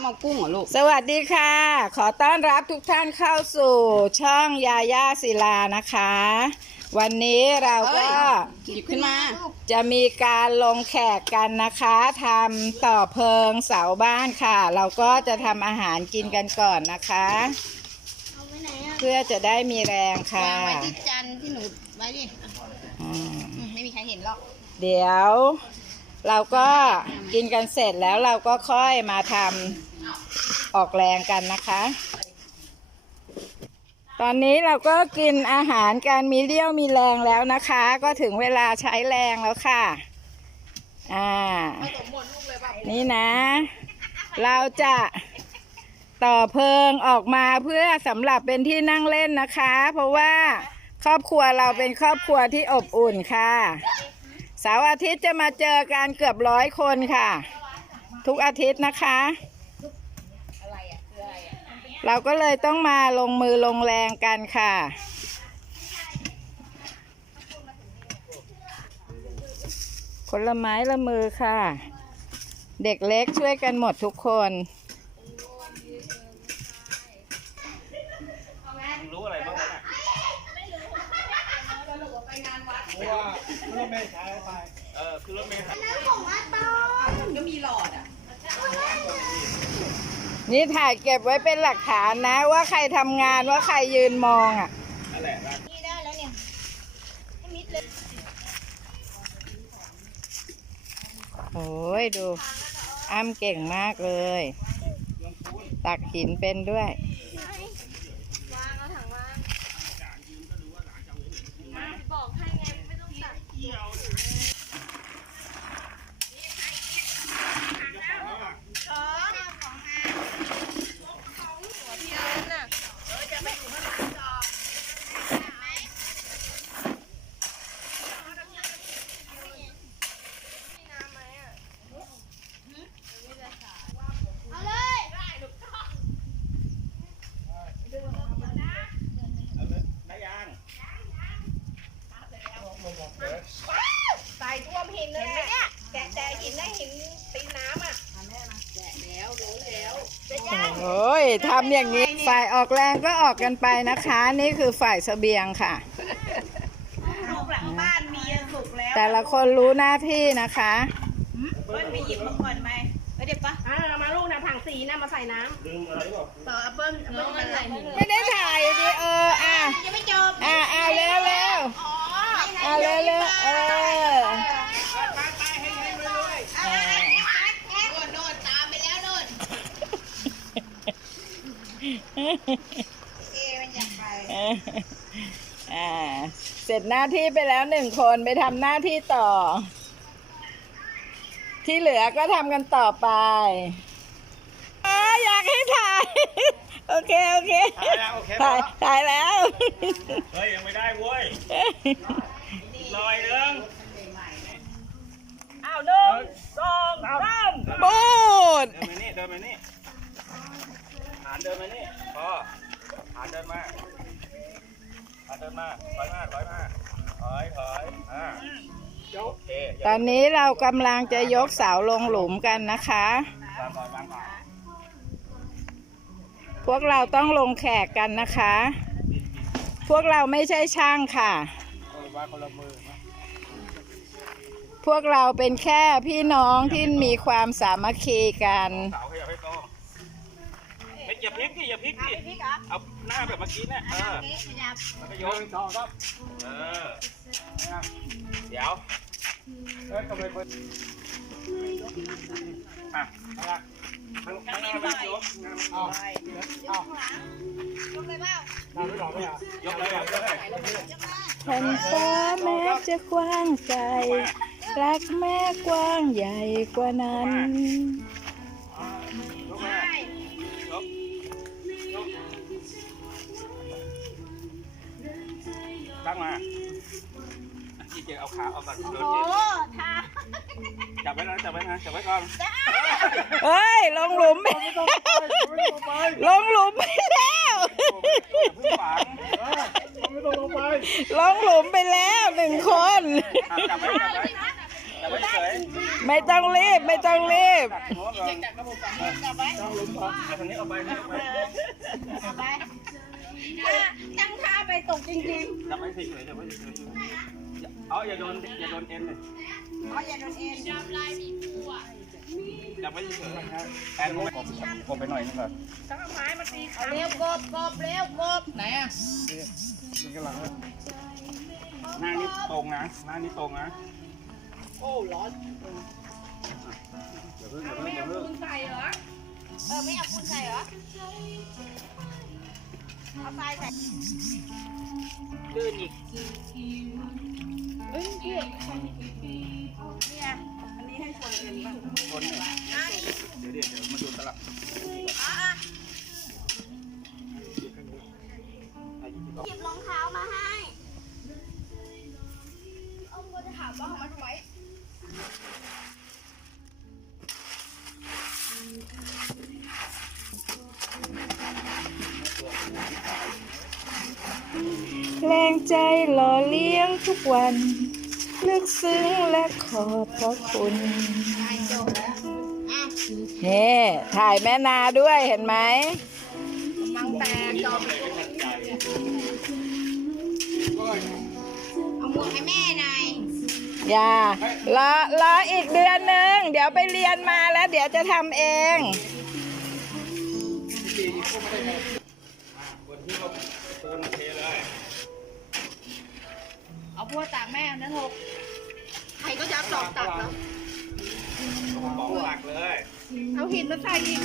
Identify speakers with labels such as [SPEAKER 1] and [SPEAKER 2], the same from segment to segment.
[SPEAKER 1] ำเอากุ้งเหรอลูก
[SPEAKER 2] สวัสดีค่ะ ขอต้อนรับทุกท่านเข้าสู่ช่องยาย่าศิลานะคะ วันนี้เราก็
[SPEAKER 1] หยิบขึ้นมา
[SPEAKER 2] จะมีการลงแขกกันนะคะทำต่อเพิงเสาบ้านค่ะ เราก็จะทำอาหารกินกันก่อนนะคะ
[SPEAKER 3] เอาไว้ไหนอะ
[SPEAKER 2] เพื่อจะได้มีแรงค่ะ
[SPEAKER 1] วางไว้ที่จานที่หนูไว้ดิ
[SPEAKER 2] อืม
[SPEAKER 1] อืมไม่มีใครเห็นหรอก
[SPEAKER 2] เดี๋ยว เราก็กินกันเสร็จแล้วเราก็ค่อยมาทำ ออกแรงกันนะคะ ตอนนี้เราก็กินอาหารการมีเรี่ยวมีแรงแล้วนะคะ ก็ถึงเวลาใช้แรงแล้วค่ะ อ่า นี่นะ เราจะต่อเพิงออกมาเพื่อสำหรับเป็นที่นั่งเล่นนะคะ เพราะว่าครอบครัวเราเป็นครอบครัวที่อบอุ่นค่ะเสาร์อาทิตย์จะมาเจอกันเกือบร้อยคนค่ะ ทุกอาทิตย์นะคะ เราก็เลยต้องมาลงมือลงแรงกันค่ะคนละไม้ละมือค่ะ เด็กเล็กช่วยกันหมดทุกคน
[SPEAKER 4] รู้อะไรบ้างวะเนี่ยว่าคือรถเมล์ใช้ไป เออคือรถเมล์
[SPEAKER 3] ของอาตอม
[SPEAKER 2] นี่ นี่ถ่ายเก็บไว้เป็นหลักฐานนะ ว่าใครทำงานว่าใครยืนมองอะ
[SPEAKER 4] นั่นแหละนะ
[SPEAKER 3] นี่ได้แล้วเนี่ยให้มิดเลย
[SPEAKER 2] โอ้ยดูอ้ำเก่งมากเลย ตักหินเป็นด้วย
[SPEAKER 3] วางเอาถังวางมาบอกให้ไงไม่ต้องตัดช้อนของมาของหัวเทียนน่ะเออจะไม่ถูกขนาดจอกไหมมีน้ำไหมอะเอาเลย
[SPEAKER 4] ได้ยัง
[SPEAKER 3] ใส่ท่วมหินเลยเห็นไหมเนี่ยแต่แต่หินนะหินตีน้ำอะ
[SPEAKER 2] โอ้ยทำอย่างนี้ ฝ่ายออกแรงก็ออกกันไปนะคะ นี่คือฝ่ายเสบียงค่ะ
[SPEAKER 3] ลูกหลังบ้านมีสุกแล้ว
[SPEAKER 2] แต่ละคนรู้หน้าที่นะคะ
[SPEAKER 3] เบิ้ลไปหยิบมาก่อนไหมเดี๋ยวปะอ่าเรามาลูกนะถังสีนะมาใส่น้
[SPEAKER 4] ลืมอะไรหรือเปล่าำ
[SPEAKER 3] ต่อเบิ้ลเบิ้ลมาใส่หิน
[SPEAKER 2] ไม่ได้ถ่ายดิเอออะ
[SPEAKER 3] ยังไม่จบ
[SPEAKER 2] อะอะเร็วเร็ว
[SPEAKER 3] อ๋อ
[SPEAKER 2] อะเร็วเร็วเออ
[SPEAKER 3] โดนโดนตามไปแล้วโดน เอมันอยากไป
[SPEAKER 2] อ่า เสร็จหน้าที่ไปแล้วหนึ่งคนไปทำหน้าที่ต่อ ที่เหลือก็ทำกันต่อไปอ๋ออยากให้ถ่าย โอเค โอเค
[SPEAKER 4] ถ่ายแล้วโอเค
[SPEAKER 2] ถ่ายถ่ายแล้ว
[SPEAKER 4] เฮ้ย ยังไม่ได้เว้ยลอยเรื่อง
[SPEAKER 2] อ้าวหนึ่งสองสามบูด
[SPEAKER 4] เดินมานี่เดินมานี่ฐานเดินมานี่ พอฐาเดินมาฐาเดินมาถอยมาถอยมาถอยถอยอ่าโอเค
[SPEAKER 2] ตอนนี้เรากำลังจะยกเสาลงหลุมกันนะคะ
[SPEAKER 4] วางก่อนวางก่อน
[SPEAKER 2] พวกเราต้องลงแขกกันนะคะ พวกเราไม่ใช่ช่างค่ะ
[SPEAKER 4] เออวางคนละมือนะ
[SPEAKER 2] พวกเราเป็นแค่พี่น้องที่มีความสามัคคีกัน
[SPEAKER 4] เสาขยับให้โตเฮ้ย อย่าพลิกดิอย่าพลิกดิ
[SPEAKER 3] พี่ครับ
[SPEAKER 4] เอาหน้าแบบเมื่อกี้เนี่ยเออ
[SPEAKER 3] เอ๊ะขยับ
[SPEAKER 4] แล้วก็โยนสองครับเออเดี๋ยวเฮ้ยทำไมคนอะเอาละข้างข้างหน้าไปยกเอา
[SPEAKER 3] ยกหลังยกเลยเปล่า
[SPEAKER 4] เอาไม่หลอกไม่อะยกเลยยกเลย
[SPEAKER 3] ยกมา
[SPEAKER 2] แผ่นฟ้าแม้จะกว้างไกลรักแม่กว้างใหญ่กว่านั้น
[SPEAKER 4] ที่จะเอาขาเอาก่อนโดน
[SPEAKER 3] โอ้
[SPEAKER 4] เย็น
[SPEAKER 3] ท่า
[SPEAKER 4] จับไว้นะจับไว้นะจับไว้ก่อน
[SPEAKER 2] เฮ้ยลงหลุมไปลงหลุมไปแล้ว
[SPEAKER 4] พึ่งฝัง
[SPEAKER 2] ลงหลุมไปแล้วหนึ่งคน
[SPEAKER 4] จับไว้จับไว้จับไว้เฉย
[SPEAKER 2] ไม่ต้องรีบไม่ต้องรีบ
[SPEAKER 4] หัวก่อนต้องลุมก่อนเอาทางนี้เอาไปนี่เอาไป
[SPEAKER 3] ตั้งท่าไปตกจริง
[SPEAKER 4] จับไว้สิเลยจับไว้สิ เอาอย่าโดนอย่าโดนเอ็นเลย
[SPEAKER 3] ๆอ๋ออย่าโดนเอ็น
[SPEAKER 4] จับไว้เฉยๆแอนลงไปกบไปหน่อยนึงก่อน
[SPEAKER 3] ต้องเอาไม้มาตี
[SPEAKER 1] เอาเร็วกบกบเร็วกบไหนอะ
[SPEAKER 4] นี่กำลังหน้านี้ตรงนะหน้านี้ตรงนะ
[SPEAKER 1] โอ้ร้อน
[SPEAKER 4] อย่าเพิ่งอย่าเพิ่งอย่าเพิ่ง
[SPEAKER 3] คุณใส่เหรอ
[SPEAKER 1] เออไม่เอาคุณใส่เหรอ
[SPEAKER 3] เอาทรายใส่
[SPEAKER 1] ลื่นอีก
[SPEAKER 3] เนี่ยอันนี้ให้ชนเอ็นบ้าง
[SPEAKER 4] คนเนี่ยเดี๋ยวเดี๋ยวเดี๋ยวมาดูตลับ
[SPEAKER 3] หยิบรองเท้ามาให้อาก็จะถามว่าเอามาทำไม
[SPEAKER 2] แรงใจหล่อเลี้ยงทุกวัน ลึกซึ้งและขอบพระคุณนี่ถ่ายแม่นาด้วยเห็นไหม
[SPEAKER 1] มังแตกจอมเอาหมวกให้แม่หน่อย
[SPEAKER 2] อย่ารอรออีกเดือนหนึ่งเดี๋ยวไปเรียนมาแล้ว เดี๋ยวจะทำเอง
[SPEAKER 4] เราปูนเทเลย
[SPEAKER 1] เอาพวกตากแม่นะทก ใครก็จะเอาตอกตักเหรอ
[SPEAKER 4] ของหลักเลย
[SPEAKER 1] เอาหินมาใส่อีก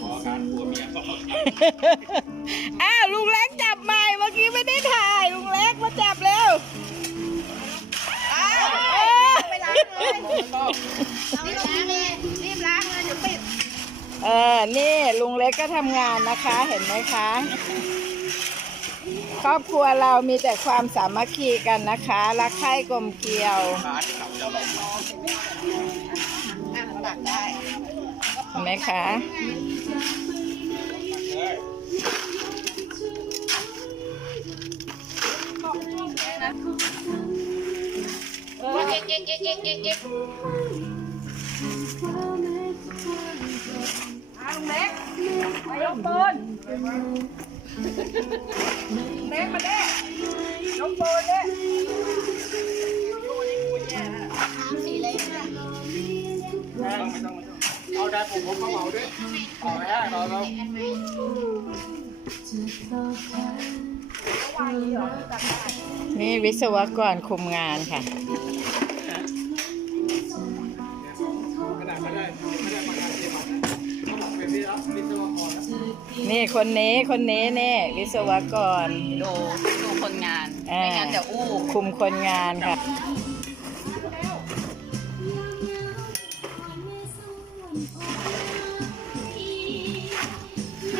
[SPEAKER 4] ขอการผัวเมียก็
[SPEAKER 2] อ้าวลุงเล็กจับใหม่เมื่อกี้ไม่ได้ถ่ายลุงเล็กมาจับเร็วอ้าวเออ
[SPEAKER 1] ไปล้างเลยรีบล้างเลยรีบล้างเลยเดี๋ยวปิด
[SPEAKER 2] เออนี่ลุงเล็กก็ทำงานนะคะเห็นไหมคะ ครอบครัวเรามีแต่ความสามัคคีกันนะคะ รักใคร่กลมเกลียว เห็นไหมคะ
[SPEAKER 4] เลย
[SPEAKER 1] ว่าเอ๊ะเอ๊ะเอ๊ะเอ๊ะเอ๊ะเอ๊ะ
[SPEAKER 3] อะลุงเล็กไปยกปืน เล็กมาเด้ยกปืนเด้
[SPEAKER 1] สีอะไรนะ
[SPEAKER 4] ไม่ต้องไม่ต้องไม่ต้องเอาได้ผมผมเขาเหมาด้วยเอาไว้ให้เราเรา
[SPEAKER 2] นี่วิศวกรคุมงานค่ะ
[SPEAKER 4] นี่
[SPEAKER 2] คนนี้คนนี้นี่วิศวกร
[SPEAKER 1] ดูดูคนงาน
[SPEAKER 2] อ่า
[SPEAKER 1] ไม่งั้นเดี๋ยวอู้
[SPEAKER 2] คุมคนงานค่ะ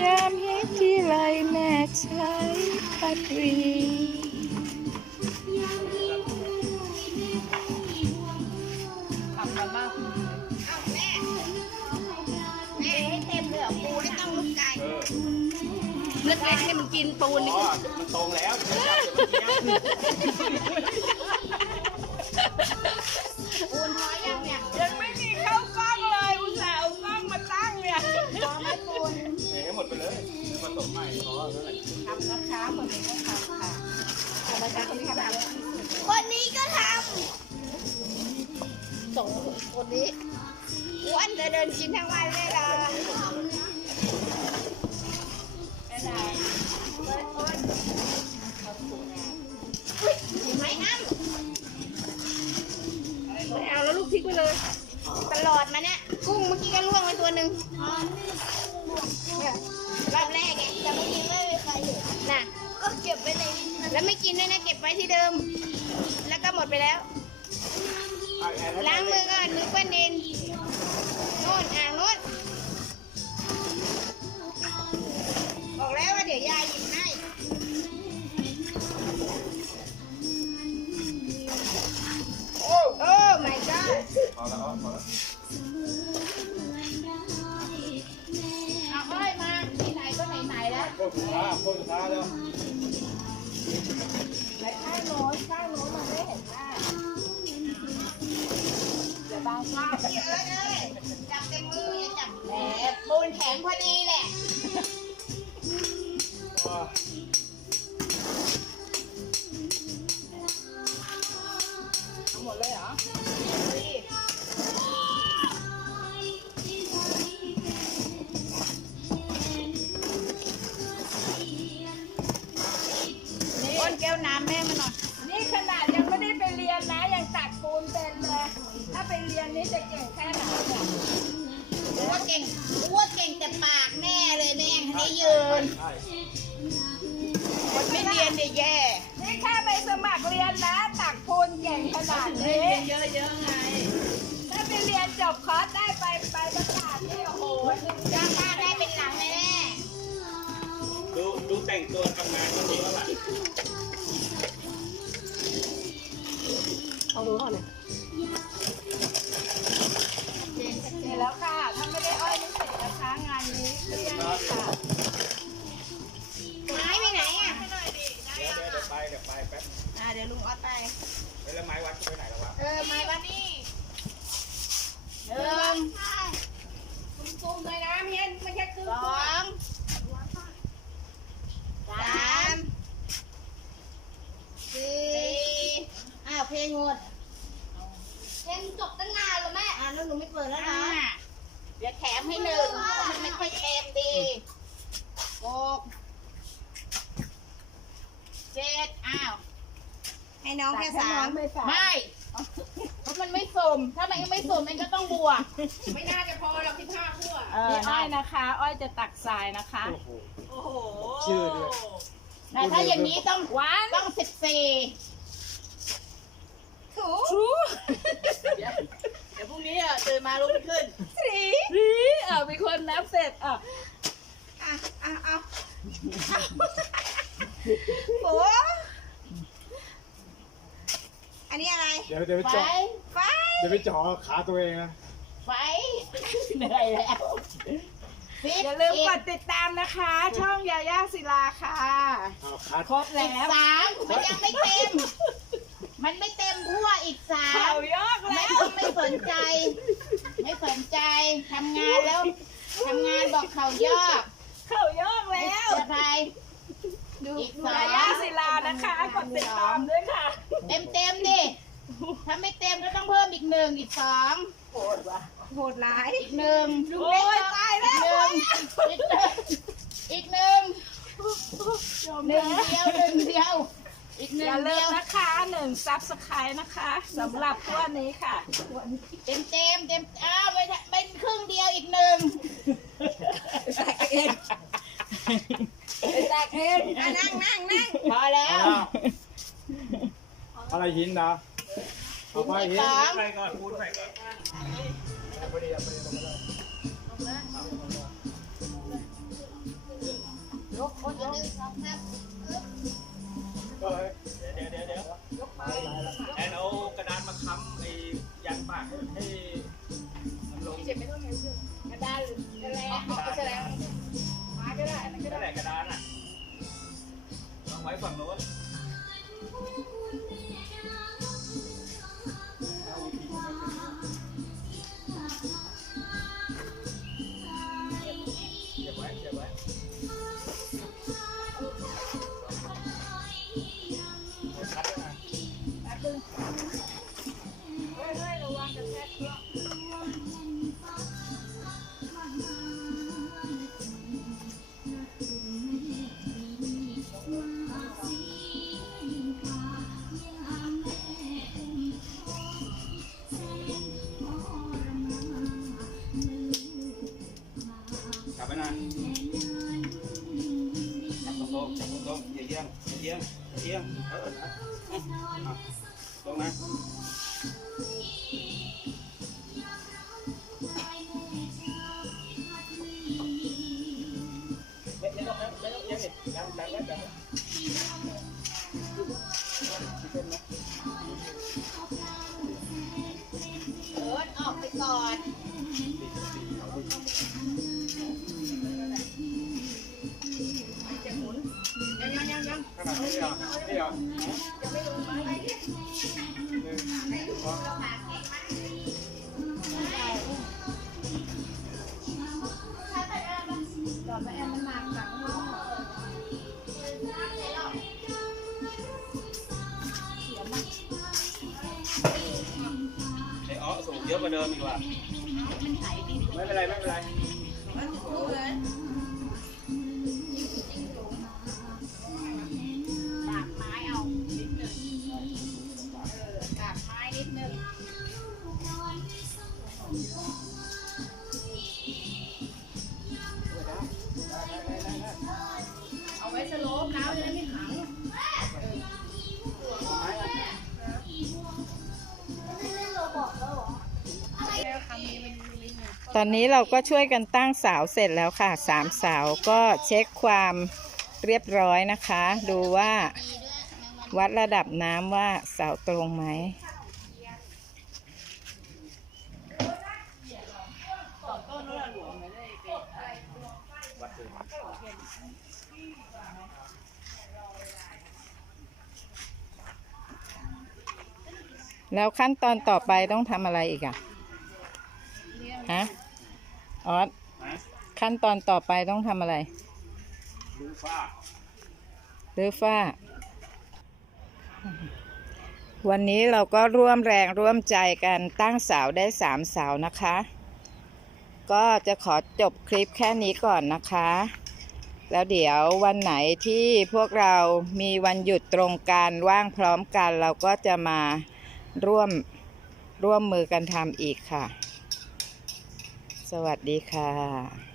[SPEAKER 2] ยามเห็นที่ไรแม่ใช้พัดวี
[SPEAKER 3] ล็ก
[SPEAKER 1] ๆให้มันกินปูน
[SPEAKER 4] อ๋
[SPEAKER 1] นี่
[SPEAKER 4] อมันตรงแล้ว
[SPEAKER 3] ปูนพอยังเนี่ย
[SPEAKER 2] ยังไม่มีเข้ากล้องเลยอุตส่าห์เอากล้องมาตั้งเนี่ย
[SPEAKER 3] พอไหมปูน
[SPEAKER 4] เทให้หมดไปเลยผสมใหม่พอแล้วแหละ
[SPEAKER 3] ทำนะคะคนนี้ก็ทำค่ะทำนะคะคนนี้ก็ทำคนนี้ก็ท
[SPEAKER 1] สองคนนี้ำ
[SPEAKER 3] อ้วนจะเดินกินทั้งวันเลยเหรอไม่ได้ เปิดคนอุ้ยไม่น้ำ
[SPEAKER 1] ไม่เอาแล้วลูกทิ้งไปเลย
[SPEAKER 3] ตลอดมาเนี่ยกุ้งเมื่อกี้ก็ล่วงไปตัวหนึ่งเนี่ยรอบแรกไงแต่เมื่อกี้ไม่มีใครเห็นน่ะก็เก็บไว้ในแล้วไม่กินด้วยนะเก็บไว้ที่เดิม แล้วก็หมดไปแล้ว ล้างมือก่อนมือเปื้อนดินนู่นอ่างนู่นบอก ไปข้างโน้ตใต้โน้ตมันไม่เห็นหน้า
[SPEAKER 1] ว้าวพี่เอิร์ธเลยจับเต็มมืออย่าจับแหมปูนแข็งพอดีแหละ
[SPEAKER 2] ทั้งหมดเลยเหรอ
[SPEAKER 1] แม่
[SPEAKER 2] ง
[SPEAKER 1] ให้ยืนคนไม่เรียนเนี่ยแย่
[SPEAKER 2] นี่แค่ไปสมัครเรียนนะตักปูนเก่งขนาดนี้
[SPEAKER 3] เยอะๆไง
[SPEAKER 2] ถ้าไปเรียนจบคอร์สได้ไปไปประกาศนี่โอ้โห
[SPEAKER 1] จ้างมาได้เป็นหลังแม่
[SPEAKER 4] ดูดูแต่งตัวทำงานก็ดีแล้วล่ะ
[SPEAKER 2] เสร็ อ่าเดี๋
[SPEAKER 4] ยว
[SPEAKER 1] ลุงออสไป
[SPEAKER 4] เฮ้ยแล้วไม้วัดไปไหนแล้ววะ
[SPEAKER 1] เออไม้วันนี้หนึ่ง
[SPEAKER 2] ซุ่มๆเลยนะเมียนไม่ใช่คือ
[SPEAKER 1] สองสามสี่อ้าวเพลงหมดเพลงจบตั้งนานแล้วแม่อ่าแล้วหนูไม่เปิดแล้วนะเดี๋ยวแถมให้หนึ่งเพราะมันไม่ค่อยเต็มดีหกเจ็ดอ้าว ให้ น้องแค่สาม
[SPEAKER 2] ไม่สาม
[SPEAKER 1] ไม่เพราะมันไม่สม ถ้ามันไม่สมมันก็ต้องบวก
[SPEAKER 3] ไม่น่าจะพอหรอกที่ผ้าคั่ว
[SPEAKER 1] เออ
[SPEAKER 2] นี่อ้อยนะคะ อ้อยจะตักทรายนะคะ
[SPEAKER 4] โอ้โห
[SPEAKER 3] โอ้โห
[SPEAKER 4] ชื่อด้วย
[SPEAKER 1] แต่ถ้าอย่างนี้ต้อง
[SPEAKER 2] หวาน
[SPEAKER 1] ต้องสิบสี่
[SPEAKER 2] ถู
[SPEAKER 3] เดี๋ยวพรุ่งนี้อะตื่นมาลุกไม่ขึ้น
[SPEAKER 2] สีสีอะมีคนนับเสร็จอะ
[SPEAKER 1] อะอะเอาโอ้อันนี้อะไร
[SPEAKER 5] เดี๋ยวเดี๋ยวไป
[SPEAKER 1] ไฟ
[SPEAKER 5] เจาะ
[SPEAKER 1] ไฟ
[SPEAKER 5] เดี๋ยวไปเจาะขาตัวเองนะ
[SPEAKER 1] ไฟเหนื่อยแล้วสิบ
[SPEAKER 2] อย่าลืมก
[SPEAKER 1] อี
[SPEAKER 2] ดติดตามนะคะ ช่องยาย่าศิลาค่ะ
[SPEAKER 5] เอาขา
[SPEAKER 2] ครบ
[SPEAKER 1] อีก
[SPEAKER 2] แล้ว
[SPEAKER 1] สามมันยังไม่เต็ม มันไม่เต็มพั่วอีกสาม
[SPEAKER 2] เข่ายอก
[SPEAKER 1] ไม่
[SPEAKER 2] แล้ว
[SPEAKER 1] ต้องไม่สนใจ ไม่สนใจทำงานแล้วทำงานบอกเขายอก
[SPEAKER 2] เข่ายอก
[SPEAKER 1] ไม่
[SPEAKER 2] แล้ว
[SPEAKER 1] เสียใจอีกสอยา
[SPEAKER 2] ย่างศิลานะคะ กดติดตามด้วยค่ะ
[SPEAKER 1] เต็มเต็มๆดิ ถ้าไม่เต็มก็ต้องเพิ่มอีกหนึ่งอีกสอง
[SPEAKER 2] โหดว่ะโหดร้าย
[SPEAKER 1] อีกหนึ่ง
[SPEAKER 2] โอ้ยตายแล้ว
[SPEAKER 1] อีกหนึ่งอีกหนึ่งหนึ่งเดียวหนึ่งเดียว อีกห
[SPEAKER 2] อ
[SPEAKER 1] นึ่ง
[SPEAKER 2] ย่าลื
[SPEAKER 1] เดี
[SPEAKER 2] ม
[SPEAKER 1] ยว
[SPEAKER 2] นะคะหนึ่งซับสไครต์นะคะสำหรับตัวนี้ค่ะ
[SPEAKER 1] เต็มเต็มเต็มอ้าวไม่ใช่เป็นครึ่งเดียวอีกหนึ่ง
[SPEAKER 2] ไปแจกเอง
[SPEAKER 1] อะนั่งนั่งนั่งพอแล้ว
[SPEAKER 5] เอาอะไรหินนะ เอาไปหิน
[SPEAKER 1] สอง
[SPEAKER 4] ใส่ก่อนพูดใส่ก่อน
[SPEAKER 5] ไปดิเอาไปดิเอาไปดิก็เดี๋
[SPEAKER 4] ยวเดี๋ยวเดี๋ยวแอนเอากระดานมาค้ำไอ้ยันปากให้มันลง
[SPEAKER 2] กระดานกระแลกระแลมาก็ได้อันนั้นก็ได้
[SPEAKER 4] กระดานอะลองไว้ฝั่งโน้น เยี่
[SPEAKER 2] ยงอ
[SPEAKER 4] ย่าเยี่ยงเออนะอะตรงนะไม่ไม่ต้องไม่ต้องเอียงดิดันดันไว้ดันไว้
[SPEAKER 1] เอิร์ธออกไปก่อน
[SPEAKER 5] giờ còn mẹ em nó mạc mạc luôn để không sổ nhớ vào nơi mình vào mấy bên này mấy
[SPEAKER 2] bên này อนนี้เราก็ช่วยกันตั้งเสาเสร็จแล้วค่ะสามเสาก็เช็คความเรียบร้อยนะคะ ดูว่าวัดระดับน้ำว่าเสาตรงไหมแล้วขั้นตอนต่อไปต้องทำอะไรอีกอะฮะ ออสขั้นตอนต่อไปต้องทำอะไร
[SPEAKER 4] รู้ฟ้า
[SPEAKER 2] รือฝ้า วันนี้เราก็ร่วมแรงร่วมใจกันตั้งเสาได้สามเสานะคะ ก็จะขอจบคลิปแค่นี้ก่อนนะคะ แล้วเดี๋ยววันไหนที่พวกเรามีวันหยุดตรงกันว่างพร้อมกัน เราก็จะมาร่วมร่วมมือกันทำอีกค่ะ สวัสดีค่ะ